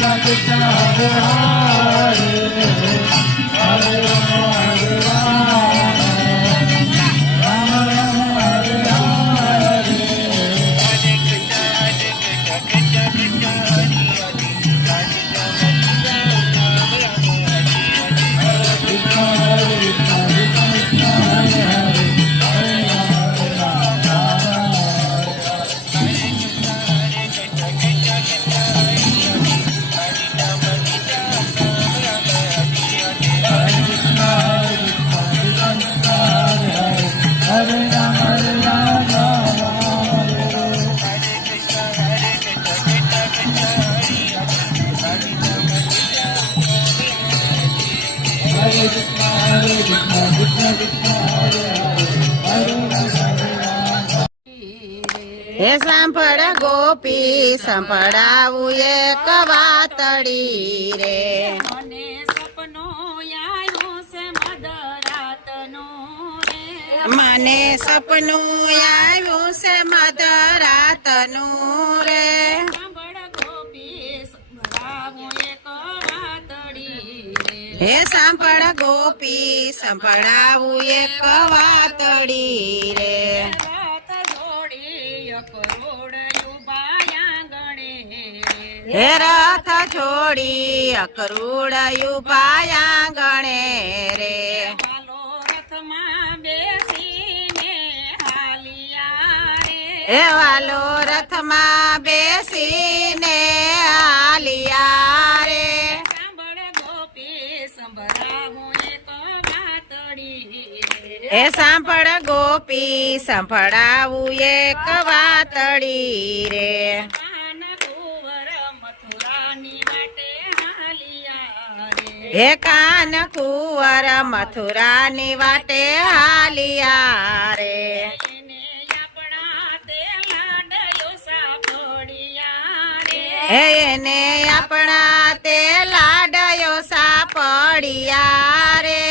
Hare Hare Hare Hare હે સાંભળ ગોપી સંભળાવું એક વાતડી રે. મને સપનો આવ્યો છે મધરાતનો રે. મને સપનું આવ્યું છે મધરાતનું રે. હે સાંભળ ગોપી, સંભળાવું એક વાતડી રે. હે રથ છોડી અકરૂડ ઉભાયા ગણે રે. હે વાલો રથમાં બેસીને હે સાંભળ ગોપી સંભળાવું એક વાતડી રે. કાન કુંવર મથુરાની વાટે હાલિયા રે. હે કાન કુંવર મથુરાની વાટે હાલિયા રે. એને આપણા તે લાડયો સાંભળિયા હે એને આપણા તે લાડયો સાપડિયા રે.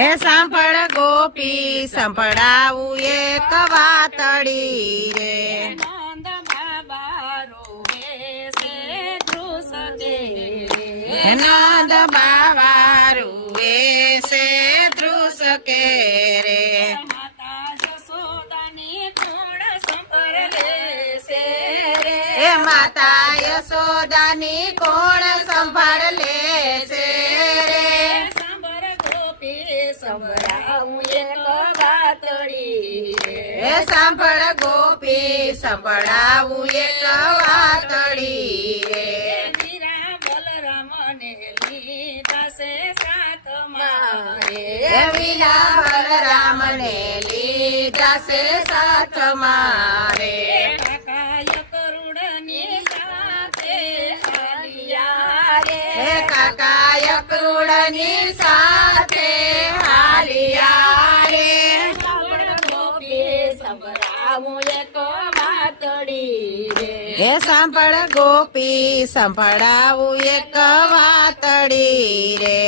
હે સાંભળ ગોપી, સંભળાવું એક વાતડી રે. નંદ બાબા રોવે છે ધ્રુસ કે રે માતા યશોદાની કોણ સંભાળ લેશે હે સાંભળ ગોપી, સંભળાવું એક વાતડી રે વિના બલરામને લીધા છે સાથ મારે. કાકાય કરુડની સાથે હે સાંભળ ગોપી, સંભળાવું એક વાતડી રે.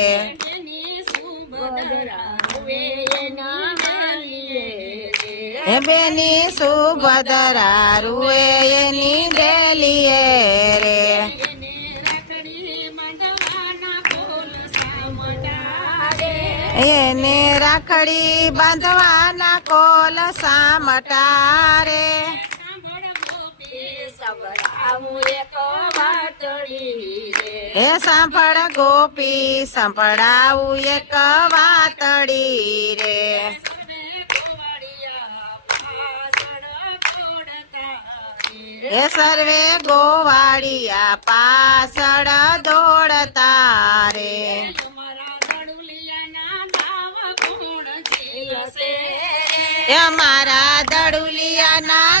હે બેની સુભદ્રા રૂએ એની ડેલીએ રે. એને રાખડી બાંધવાના કોલ સામટા રે એને રાખડી બાંધવાના કોલ સામટા રે સાંભળ ગોપી સંભળાવું એક વાતડી રે હે સાંભળ ગોપી સંભળાવું એક વાતડી રે. સર્વે ગોવાળિયા પાછળ દોડતા રે. હે સર્વે ગોવાળિયા પાછળ દોડતા રે તમારા દડુલિયાના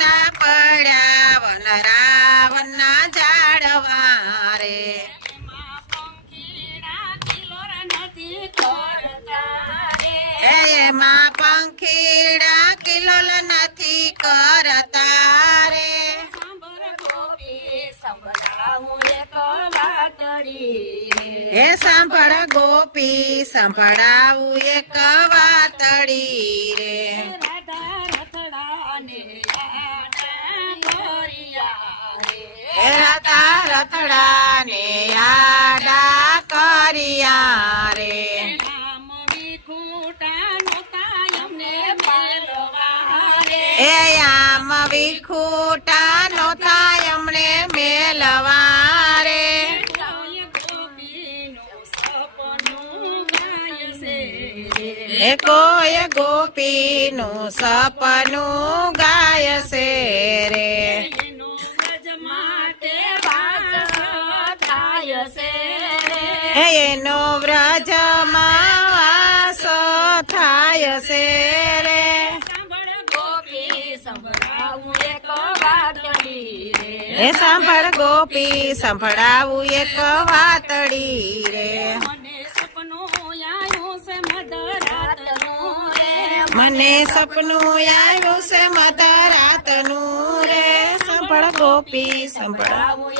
સુના પડ્યા વન ઝાડવા રે. એમાં પંખીડા કિલોલ નથી કરતા રે. હે, સાંભળ ગોપી, સંભળાવું એક વાતડી રે. રાતા રતડા ને આડા કરિયા રે. નોતા એ આમ વિખૂટા નો થાય અમને મેલવા રે. એ કોઈ ગોપીનું સપનું એનો વ્રજમાં વાસ થાય છે રે. સાંભળ ગોપી સંભળાવું એક વાતડી રે. એ સાંભળ ગોપી સંભળાવું એક વાતડી રે. મને સપનું આયું છે મધરાતનું રે. મને આવ્યું છે મધરાતનું રે. સાંભળ ગોપી સંભળાવું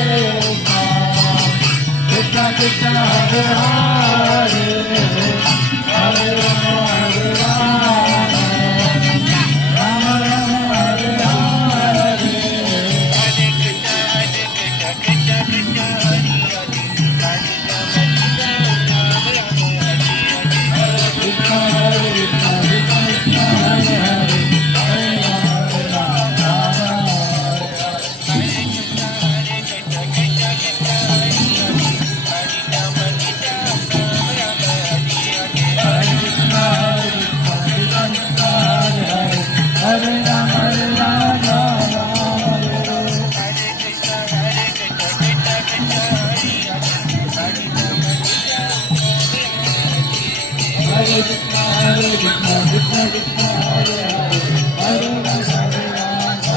I'm not a man.